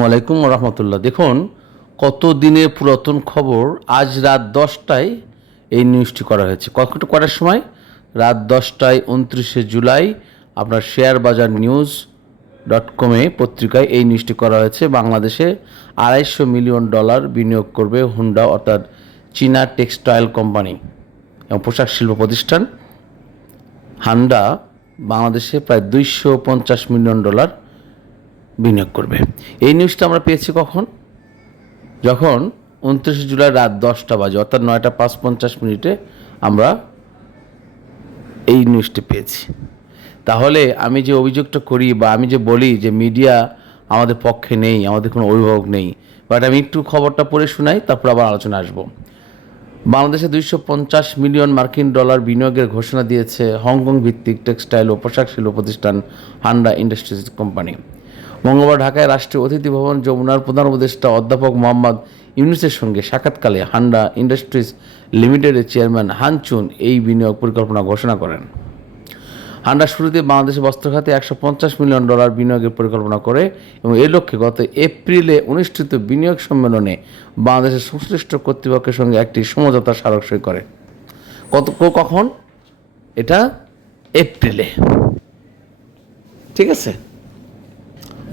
আসসালামু আলাইকুম রহমতুল্লাহ। দেখুন, কত দিনের পুরাতন খবর, আজ রাত 10টায় এই নিউজটি করা হয়েছে। কটার সময়? রাত 10টায় 29শে জুলাই আপনার শেয়ার বাজার নিউজ .com-এ পত্রিকায় এই নিউজটি করা হয়েছে। বাংলাদেশে $250 মিলিয়ন বিনিয়োগ করবে হুন্ডা, অর্থাৎ চীনা টেক্সটাইল কোম্পানি এবং পোশাক শিল্প প্রতিষ্ঠান হান্ডা বাংলাদেশে প্রায় $250 মিলিয়ন বিনিয়োগ করবে। এই নিউজটা আমরা পেয়েছি কখন? যখন 29শে জুলাই রাত 10টা বাজে, অর্থাৎ 9টা 5:50 আমরা এই নিউজটি পেয়েছি। তাহলে আমি যে অভিযোগটা করি বা আমি যে বলি যে মিডিয়া আমাদের পক্ষে নেই, আমাদের কোনো অভিভাবক নেই, বাট আমি একটু খবরটা পড়ে শোনাই, তারপর আবার আলোচনা আসবো। বাংলাদেশে $250 মিলিয়ন বিনিয়োগের ঘোষণা দিয়েছে হংকং ভিত্তিক টেক্সটাইল ও পোশাক শিল্প প্রতিষ্ঠান হান্ডা ইন্ডাস্ট্রিজ কোম্পানি। মঙ্গলবার ঢাকায় রাষ্ট্রীয় অতিথি ভবন যমুনার প্রধান উপদেষ্টা অধ্যাপক মোহাম্মদ ইউনুসের সঙ্গে সাক্ষাৎকালে হান্ডা ইন্ডাস্ট্রিজ লিমিটেডের চেয়ারম্যান হান চুন এই বিনিয়োগ পরিকল্পনা ঘোষণা করেন। হান্ডা শুরুতে বাংলাদেশের বস্ত্র খাতে $150 মিলিয়ন বিনিয়োগের পরিকল্পনা করে এবং এই লক্ষ্যে গত এপ্রিলে অনুষ্ঠিত বিনিয়োগ সম্মেলনে বাংলাদেশের সংশ্লিষ্ট কর্তৃপক্ষের সঙ্গে একটি সমঝোতা স্মারক সই করে। কখন? এটা এপ্রিলে, ঠিক আছে,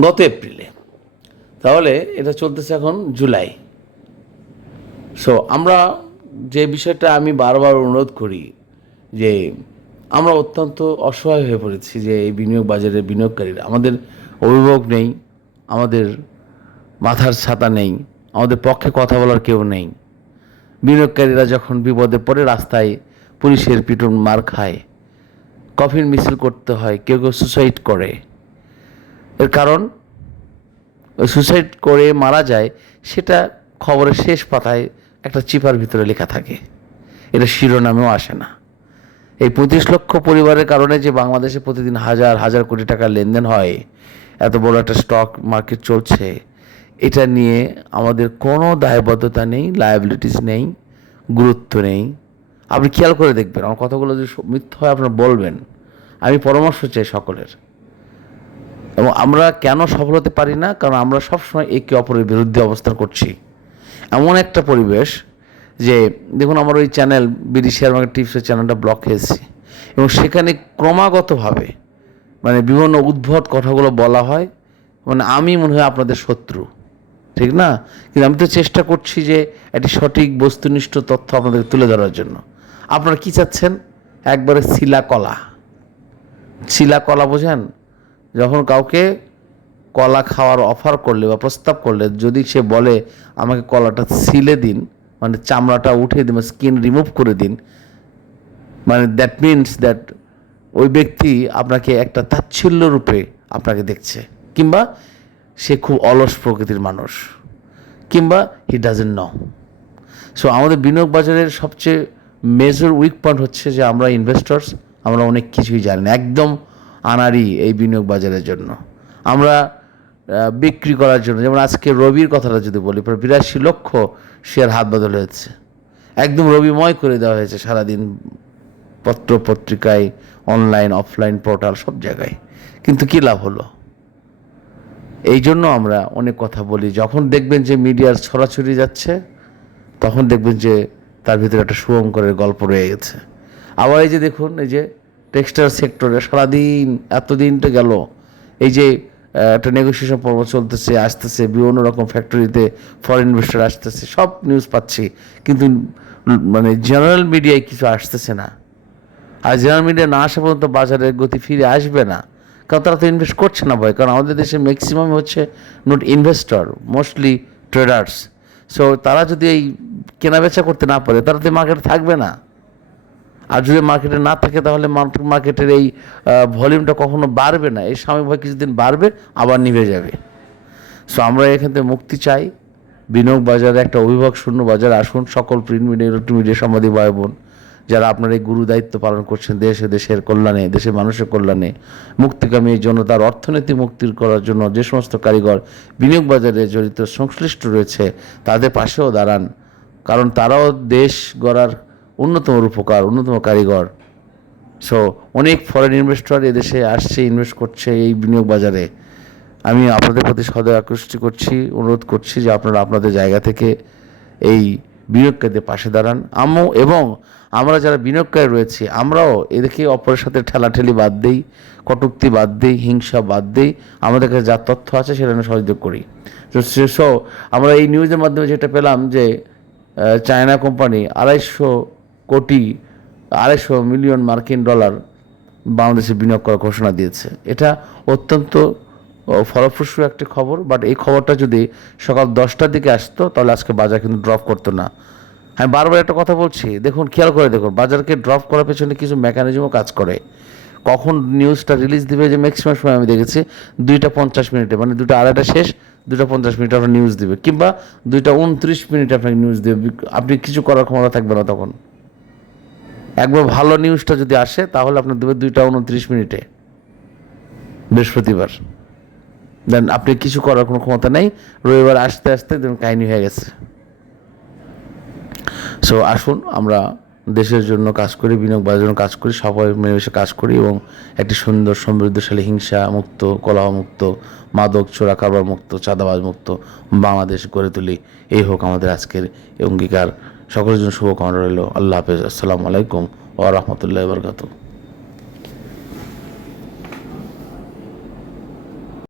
গত এপ্রিলে। তাহলে এটা চলতেছে এখন জুলাই। সো আমরা যে বিষয়টা আমি বারবার অনুরোধ করি যে আমরা অত্যন্ত অসহায় হয়ে পড়েছি যে এই বিনিয়োগ বাজারে বিনিয়োগকারীরা, আমাদের অভিভাবক নেই, আমাদের মাথার ছাতা নেই, আমাদের পক্ষে কথা বলার কেউ নেই। বিনিয়োগকারীরা যখন বিপদে পড়ে রাস্তায় পুলিশের পিটুন মার খায়, কফিন মিছিল করতে হয়, কেউ কেউ সুসাইড করে। এর কারণ ওই সুসাইড করে মারা যায় সেটা খবরের শেষ পাতায় একটা চিপার ভিতরে লেখা থাকে, এটা শিরোনামেও আসে না। এই 25 লক্ষ পরিবারের কারণে যে বাংলাদেশে প্রতিদিন হাজার হাজার কোটি টাকার লেনদেন হয়, এত বড় একটা স্টক মার্কেট চলছে, এটা নিয়ে আমাদের কোনো দায়বদ্ধতা নেই, লায়াবিলিটিস নেই, গুরুত্ব নেই। আপনি খেয়াল করে দেখবেন, আমার কথাগুলো যদি মিথ্যা হয় আপনারা বলবেন। আমি পরামর্শ চাই সকলের। এবং আমরা কেন সফল হতে পারি না? কারণ আমরা সবসময় একে অপরের বিরুদ্ধে অবস্থান করছি। এমন একটা পরিবেশ যে দেখুন, আমার ওই চ্যানেল বিডি শেয়ার মার্কেট টিপসের চ্যানেলটা ব্লক হয়েছে এবং সেখানে ক্রমাগতভাবে বিভিন্ন উদ্ভট কথাগুলো বলা হয়, আমি মনে হয় আপনাদের শত্রু, ঠিক না? কিন্তু আমি তো চেষ্টা করছি যে একটি সঠিক বস্তুনিষ্ঠ তথ্য আপনাদের তুলে ধরার জন্য। আপনারা কি চাচ্ছেন? একবারে শিলা কলা বোঝেন? যখন কাউকে কলা খাওয়ার অফার করলে বা প্রস্তাব করলে যদি সে বলে আমাকে কলাটা ছিলে দিন, চামড়াটা উঠিয়ে দিন, স্কিন রিমুভ করে দিন, দ্যাট মিনস দ্যাট ওই ব্যক্তি আপনাকে একটা তাচ্ছিল্য রূপে আপনাকে দেখছে, কিংবা সে খুব অলস প্রকৃতির মানুষ, কিংবা হি ডাজেন্ট নো। সো আমাদের বিনিয়োগ বাজারের সবচেয়ে মেজর উইক পয়েন্ট হচ্ছে যে আমরা ইনভেস্টর্স, আমরা অনেক কিছুই জানি না, একদম আনাড়ি এই বিনিয়োগ বাজারের জন্য। আমরা বিক্রি করার জন্য, যেমন আজকে রবির কথাটা যদি বলি, 82 লক্ষ শেয়ার হাত বদল হয়েছে, একদম রবিময় করে দেওয়া হয়েছে সারাদিন, পত্র পত্রিকায়, অনলাইন অফলাইন পোর্টাল, সব জায়গায়। কিন্তু কী লাভ হলো? এই জন্য আমরা অনেক কথা বলি। যখন দেখবেন যে মিডিয়ার ছড়াছড়ি যাচ্ছে, তখন দেখবেন যে তার ভিতরে একটা শুভঙ্করের গল্প রয়ে গেছে। আবার এই যে দেখুন, এই যে টেক্সটাইল সেক্টরে সারাদিন, এতদিনটা গেল, এই যে একটা নেগোসিয়েশন পর্ব চলতেছে, আসতেছে, বিভিন্ন রকম ফ্যাক্টরিতে ফরেন ইনভেস্টর আসতেছে, সব নিউজ পাচ্ছি, কিন্তু জেনারেল মিডিয়ায় কিছু আসতেছে না। আর জেনারেল মিডিয়া না আসা পর্যন্ত বাজারের গতি ফিরে আসবে না, কারণ তারা তো ইনভেস্ট করছে না ভয়। কারণ আমাদের দেশে ম্যাক্সিমাম হচ্ছে not investor, mostly traders. So তারা যদি এই কেনাবেচা করতে না পারে, তারা তো মার্কেটে থাকবে না। আর যদি মার্কেটে না থাকে, তাহলে মার্কেটের এই ভলিউমটা কখনো বাড়বে না, এই সাময়িকভাবে কিছুদিন বাড়বে, আবার নিভে যাবে। সো আমরা এখান থেকে মুক্তি চাই। বিনিয়োগ বাজারে একটা অভিভাবক শূন্য বাজার আসুন। সকল প্রিন্ট মিডিয়া, ইলেকট্রনিক মিডিয়া, সাংবাদিক ভাই বোন যারা আপনার এই গুরু দায়িত্ব পালন করছেন দেশের কল্যাণে, দেশের মানুষের কল্যাণে, মুক্তিকামী জনতার অর্থনীতি মুক্তির করার জন্য যে সমস্ত কারিগর বিনিয়োগ বাজারে জড়িত সংশ্লিষ্ট রয়েছে, তাদের পাশেও দাঁড়ান। কারণ তারাও দেশ গড়ার অন্যতম রূপকার, অন্যতম কারিগর। সো অনেক ফরেন ইনভেস্টর এদেশে আসছে, ইনভেস্ট করছে এই বিনিয়োগ বাজারে। আমি আপনাদের প্রতি সদয় আকৃষ্ট করছি, অনুরোধ করছি যে আপনারা আপনাদের জায়গা থেকে এই বিনিয়োগকারীদের পাশে দাঁড়ান। এবং আমরা যারা বিনিয়োগকারী রয়েছি আমরাও এদেরকে অপরের সাথে ঠেলাঠেলি বাদ দেই, কটূক্তি বাদ দেই, হিংসা বাদ দেই, আমাদের কাছে যা তথ্য আছে সেটা নিয়ে সহযোগ করি। তো সেসব আমরা এই নিউজের মাধ্যমে যেটা পেলাম যে চায়না কোম্পানি 250 মিলিয়ন মার্কিন ডলার বাংলাদেশে বিনিয়োগ করার ঘোষণা দিয়েছে। এটা অত্যন্ত ফলপ্রসূ একটি খবর, বাট এই খবরটা যদি সকাল 10টার দিকে আসতো তাহলে আজকে বাজার কিন্তু ড্রপ করতো না। আমি বারবার একটা কথা বলছি, দেখুন খেয়াল করে দেখুন, বাজারকে ড্রপ করার পেছনে কিছু মেকানিজমও কাজ করে। কখন নিউজটা রিলিজ দিবে, যে ম্যাক্সিমাম সময় আমি দেখেছি 2:50 মানে 2:30 শেষ, 2:50 আপনার নিউজ দিবে, কিংবা 2:29 আপনাকে নিউজ দেবে। আপনি কিছু করার ক্ষমতা থাকবে না তখন। একবার ভালো নিউজটা যদি আসে তাহলে আপনার দেবে 2:29 বৃহস্পতিবার, দেন আপনি কিছু করার কোনো ক্ষমতা নেই। রবিবার আসতে আসতে কাহিনী হয়ে গেছে। সো আসুন আমরা দেশের জন্য কাজ করি, বিনিয়োগ বাজারের জন্য কাজ করি, সবাই মিলেমিশে কাজ করি এবং একটি সুন্দর সমৃদ্ধশালী, হিংসা মুক্ত, কলহ মুক্ত, মাদক চোরা কারবার মুক্ত, চাঁদাবাজ মুক্ত বাংলাদেশ গড়ে তুলি। এই হোক আমাদের আজকের অঙ্গীকার। সকলের জন্য শুভকামনা রইল। আল্লাহ হাফেজ। আসসালামু আলাইকুম ওয়া রাহমাতুল্লাহি ওয়া বারাকাতুহু।